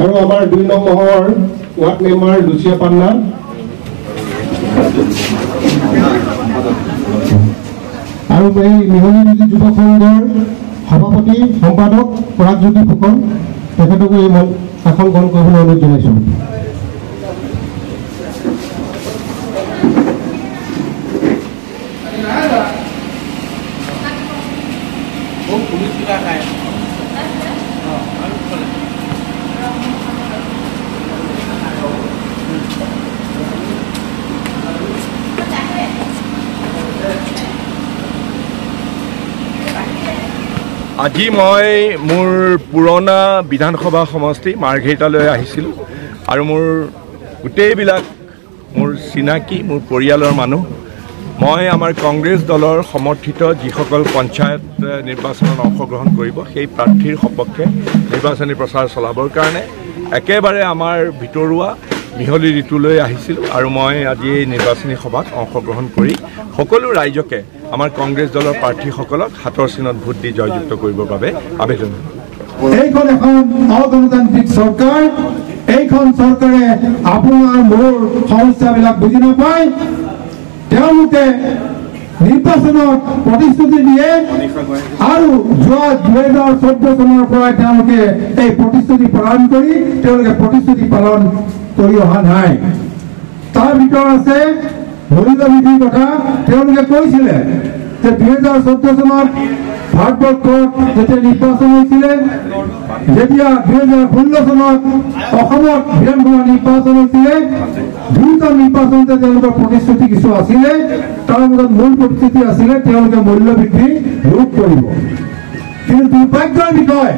আৰু আমাৰ 2 নং মহৰ ৱাৰ্ড মেম্বাৰ লুচিয়া পান্না আৰু এই মিহলি যুৱ সংঘৰ সভাপতি সম্পাদক পৰাগজ্যোতি ফুকন তেখেতকো এই আসন গ্ৰহণ কৰিবলৈ অনুৰোধ জনাইছো। আজি মই মোৰ পুৰণা বিধানসভা সমষ্টি মাৰ্ঘেৰিটালৈ আহিছিলোঁ আৰু মোৰ গোটেইবিলাক মোৰ চিনাকি মোৰ পৰিয়ালৰ মানুহ মই আমাৰ কংগ্ৰেছ দলৰ সমৰ্থিত যিসকল পঞ্চায়ত নিৰ্বাচনত অংশগ্ৰহণ কৰিব সেই প্ৰাৰ্থীৰ সপক্ষে নিৰ্বাচনী প্ৰচাৰ চলাবৰ কাৰণে একেবাৰে আমাৰ ভিতৰুৱা মিহলি ঋতুলৈ আহিছিলোঁ আৰু মই আজি এই নিৰ্বাচনী সভাত অংশগ্ৰহণ কৰি সকলো ৰাইজকে আমাৰ কংগ্ৰেছ দলৰ প্ৰাৰ্থীসকলক হাতৰ চিনত ভোট দি জয়যুক্ত কৰিবৰ বাবে আবেদন এইখন এখন অগণতান্ত্ৰিক চৰকাৰ এইখন চৰকাৰে আপোনাৰ মোৰ সমস্যাবিলাক বুজি নাপায় তেওঁলোকে নিৰ্বাচনত প্ৰতিশ্ৰুতি দিয়ে আৰু যোৱা 2014 চনৰ পৰা তেওঁলোকে এই প্ৰতিশ্ৰুতি পালন কৰি তেওঁলোকে প্ৰতিশ্ৰুতি পালন কৰি অহা নাই তাৰ ভিতৰত আছে মূল্য বৃদ্ধিৰ কথা তেওঁলোকে কৈছিলে যে 2014 চনত ভাৰতবৰ্ষত যেতিয়া নিৰ্বাচন হৈছিলে যেতিয়া 2016 চনত অসমত বিধানসভা নিৰ্বাচন হৈছিলে দুটা নিৰ্বাচনতে তেওঁলোকৰ প্ৰতিশ্ৰুতি কিছু আছিলে তাৰ মাজত মূল প্ৰতিশ্ৰুতি আছিলে তেওঁলোকে মূল্য বৃদ্ধি ৰোধ কৰিব কিন্তু দুৰ্ভাগ্যৰ বিষয়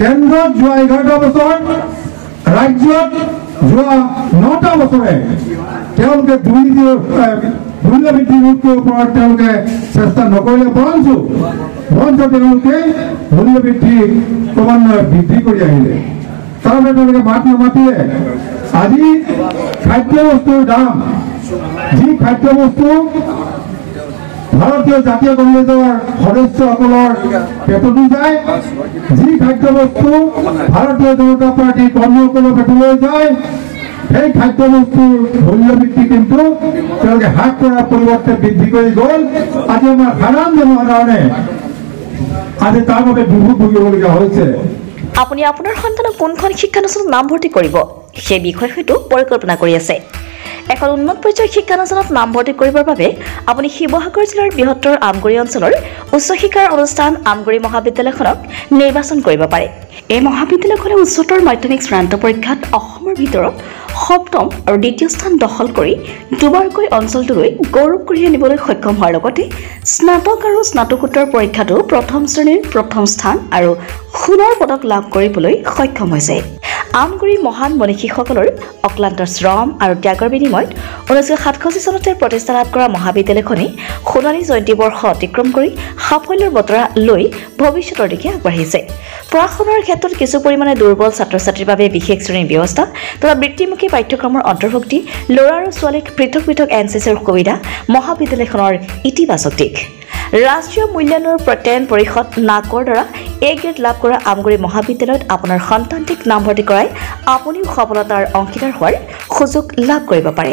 কেন্দ্ৰত যোৱা 11 বছৰ ৰাজ্যত যোৱা 9টা বছৰে তেওঁলোকে দুৰ্নীতিৰ মূল্য বৃদ্ধি ৰোধ কৰাৰ পৰা তেওঁলোকে চেষ্টা নকৰিলে বৰঞ্চ তেওঁলোকে মূল্য বৃদ্ধি ক্ৰমান্বয়ে বৃদ্ধি কৰি আহিলে তাৰবাবে তেওঁলোকে মাত নামাতিলে আজি খাদ্যবস্তুৰ দাম যি খাদ্যবস্তু ভাৰতীয় জাতীয় কংগ্ৰেছৰ সদস্যসকলৰ পেটতো যায় যি খাদ্যবস্তু ভাৰতীয় জনতা পাৰ্টীৰ কৰ্মীসকলৰ পেটলৈ যায় সেই খাদ্যবস্তুৰ মূল্য বৃদ্ধি কিন্তু তেওঁলোকে হ্ৰাস কৰাৰ পৰিৱৰ্তে বৃদ্ধি কৰি গ'ল আজি আমাৰ সাধাৰণ জনসাধাৰণে আজি তাৰ বাবে দুৰ্ভোগ ভুগিবলগীয়া হৈছে আপুনি আপোনাৰ সন্তানক কোনখন শিক্ষানুষ্ঠানত নাম ভৰ্তি কৰিব সেই বিষয়ে হয়তো পৰিকল্পনা কৰি আছে এখন উন্নত পৰ্যায়ৰ শিক্ষানুষ্ঠানত নাম ভৰ্তি কৰিবৰ বাবে আপুনি শিৱসাগৰ জিলাৰ বৃহত্তৰ আমগুৰি অঞ্চলৰ উচ্চ শিক্ষাৰ অনুষ্ঠান আমগুৰি মহাবিদ্যালয়খনক নিৰ্বাচন কৰিব পাৰে এই মহাবিদ্যালয়খনে উচ্চতৰ মাধ্যমিক চূড়ান্ত পৰীক্ষাত অসমৰ ভিতৰত সপ্তম আৰু দ্বিতীয় স্থান দখল কৰি দুবাৰকৈ অঞ্চলটোলৈ গৌৰৱ কঢ়িয়াই নিবলৈ সক্ষম হোৱাৰ লগতে স্নাতক আৰু স্নাতকোত্তৰ পৰীক্ষাতো প্ৰথম শ্ৰেণীৰ প্ৰথম স্থান আৰু সোণৰ পদক লাভ কৰিবলৈ সক্ষম হৈছে আমগুৰি মহান মনীষীসকলৰ অক্লান্ত শ্ৰম আৰু ত্যাগৰ বিনিময়ত 1967 চনতে প্ৰতিষ্ঠা লাভ কৰা মহাবিদ্যালয়খনে সোণালী জয়ন্তী বৰ্ষ অতিক্ৰম কৰি সাফল্যৰ বতৰা লৈ ভৱিষ্যতৰ দিশে আগবাঢ়িছে পঢ়া-শুনাৰ ক্ষেত্ৰত কিছু পৰিমাণে দুৰ্বল ছাত্ৰ-ছাত্ৰীৰ বাবে বিশেষ শ্ৰেণীৰ ব্যৱস্থা তথা বৃত্তিমুখী পাঠ্যক্ৰমৰ অন্তৰ্ভুক্তি ল'ৰা আৰু ছোৱালীক পৃথক পৃথক এনচিচিৰ সুবিধা মহাবিদ্যালয়খনৰ ইতিবাচক দিশ ৰাষ্ট্ৰীয় মূল্যায়নৰ প্ৰত্যয়ন পৰিষদ নাকৰ দ্বাৰা এ গ্ৰেড লাভ কৰা আমগুৰি মহাবিদ্যালয়ত আপোনাৰ সন্তানটিক নামভৰ্তি কৰাই আপুনিও সফলতাৰ অংশীদাৰ হোৱাৰ সুযোগ লাভ কৰিব পাৰে